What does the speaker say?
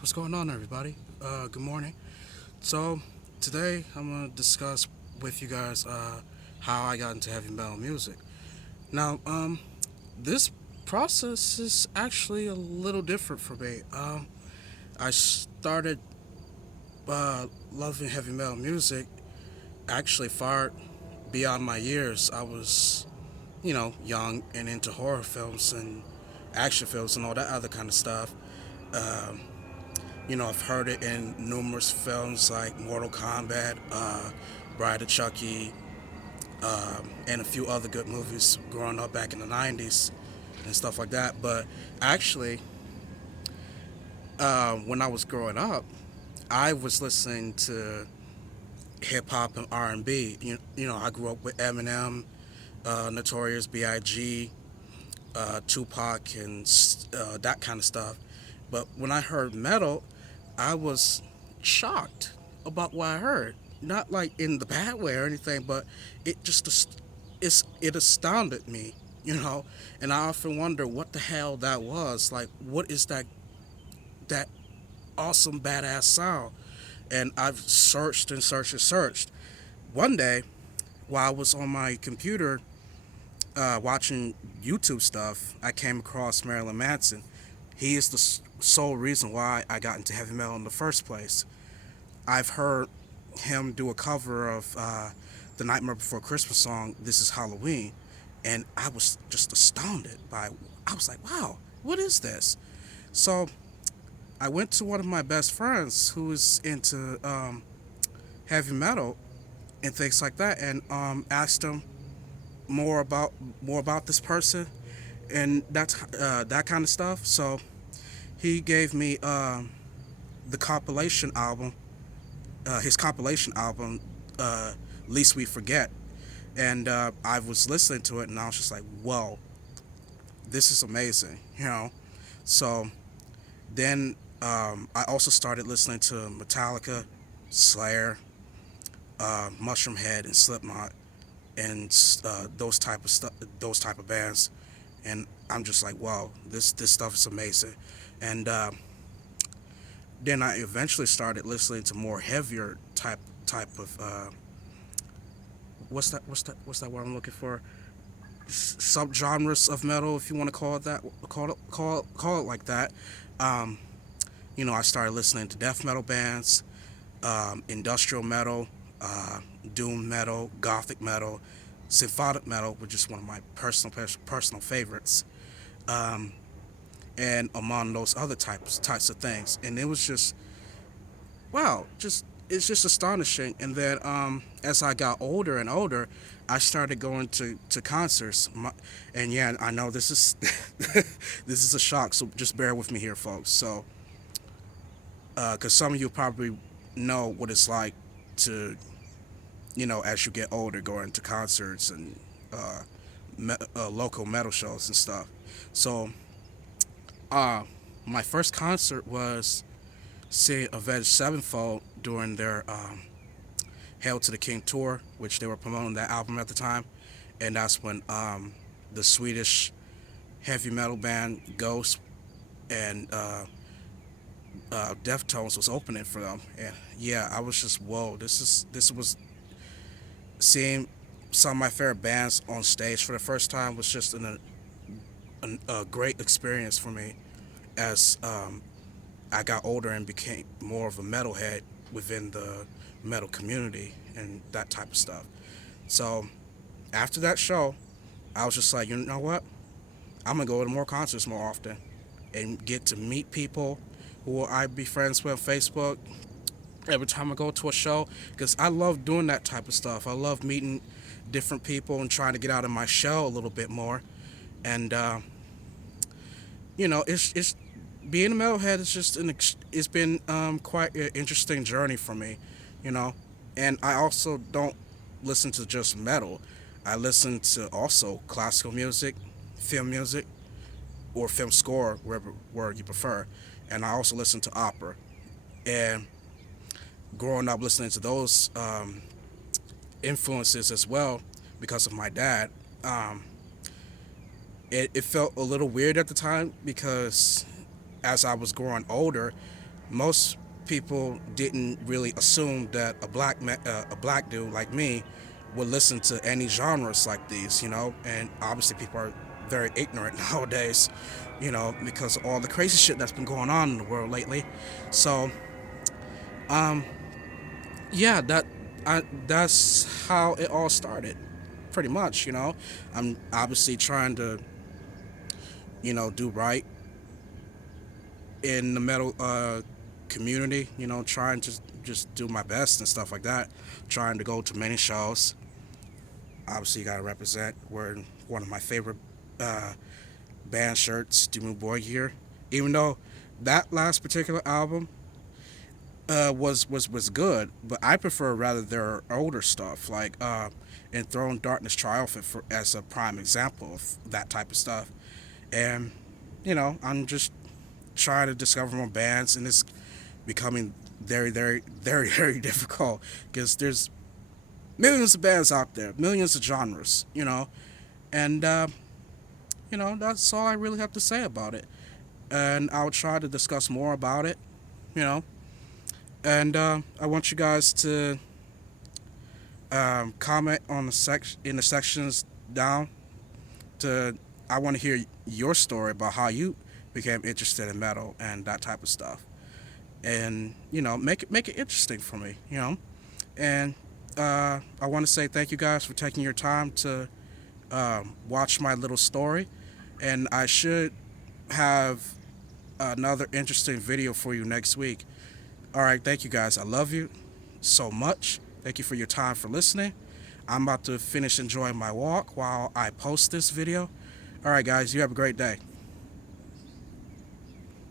What's going on, everybody? Good morning. So, today I'm going to discuss with you guys how I got into heavy metal music. Now, this process is actually a little different for me. I started loving heavy metal music actually far beyond my years. I was, young and into horror films and action films and all that other kind of stuff. Um, I've heard it in numerous films like Mortal Kombat, Bride of Chucky, and a few other good movies growing up back in the 90s and stuff like that. But actually, when I was growing up, I was listening to hip hop and R&B. I grew up with Eminem, Notorious B.I.G., Tupac, and that kind of stuff. But when I heard metal, I was shocked about what I heard. Not like in the bad way or anything, but it just it astounded me, And I often wonder what the hell that was. Like, what is that awesome badass sound? And I've searched and searched and searched. One day, while I was on my computer watching YouTube stuff, I came across Marilyn Manson. He is the sole reason why I got into heavy metal in the first place. I've heard him do a cover of the Nightmare Before Christmas song, This Is Halloween, and I was just astounded by I was like, wow, what is this? So I went to one of my best friends who is into heavy metal and things like that, and asked him more about this person and that kind of stuff. So he gave me the compilation album, his compilation album, Least We Forget, and I was listening to it, and I was just like, "Whoa, this is amazing." So then I also started listening to Metallica, Slayer, Mushroom Head, and Slipknot, and those type of bands, and I'm just like, "Wow, this stuff is amazing," and then I eventually started listening to more heavier type of what's that word I'm looking for, subgenres of metal, if you want to call it that, call it like that. um, I started listening to death metal bands, industrial metal, doom metal, gothic metal, symphonic metal, which is one of my personal favorites, um, and among those other types of things. And it was just, wow, just it's just astonishing. And then as I got older and older, I started going to concerts. And yeah, I know this is this is a shock, so just bear with me here, folks. So, because some of you probably know what it's like to, as you get older, going to concerts and local metal shows and stuff. So, uh, my first concert was seeing Avenged Sevenfold during their Hail to the King tour, which they were promoting that album at the time, and that's when the Swedish heavy metal band Ghost and Deftones was opening for them. And yeah, I was just, whoa, this was seeing some of my favorite bands on stage for the first time was just a great experience for me as I got older and became more of a metalhead within the metal community and that type of stuff. So after that show, I was just like, you know what? I'm gonna go to more concerts more often and get to meet people who I be friends with on Facebook every time I go to a show, because I love doing that type of stuff. I love meeting different people and trying to get out of my shell a little bit more. And it's being a metalhead is just it's been quite an interesting journey for me, you know. And I also don't listen to just metal. I listen to also classical music, film music, or film score, wherever word you prefer. And I also listen to opera. And growing up listening to those influences as well, because of my dad, um, it felt a little weird at the time, because as I was growing older, most people didn't really assume that a black dude like me would listen to any genres like these, and obviously people are very ignorant nowadays, because of all the crazy shit that's been going on in the world lately. So, um, yeah, that's how it all started, pretty much. I'm obviously trying to, do right in the metal community. Trying to just do my best and stuff like that. Trying to go to many shows. Obviously, you gotta represent. Wearing one of my favorite uh, band shirts, Demu Boy here. Even though that last particular album was good, but I prefer rather their older stuff, like Enthroned Darkness Triumphant, as a prime example of that type of stuff. And I'm just trying to discover more bands, and it's becoming very, very, very, very difficult because there's millions of bands out there, millions of genres, and that's all I really have to say about it. And I'll try to discuss more about it, you know. And I want you guys to comment on in the sections down. To I want to hear your story about how you became interested in metal and that type of stuff, and make it interesting for me, And I want to say thank you guys for taking your time to watch my little story, and I should have another interesting video for you next week. All right, thank you guys. I love you so much. Thank you for your time for listening. I'm about to finish enjoying my walk while I post this video. All right, guys, you have a great day.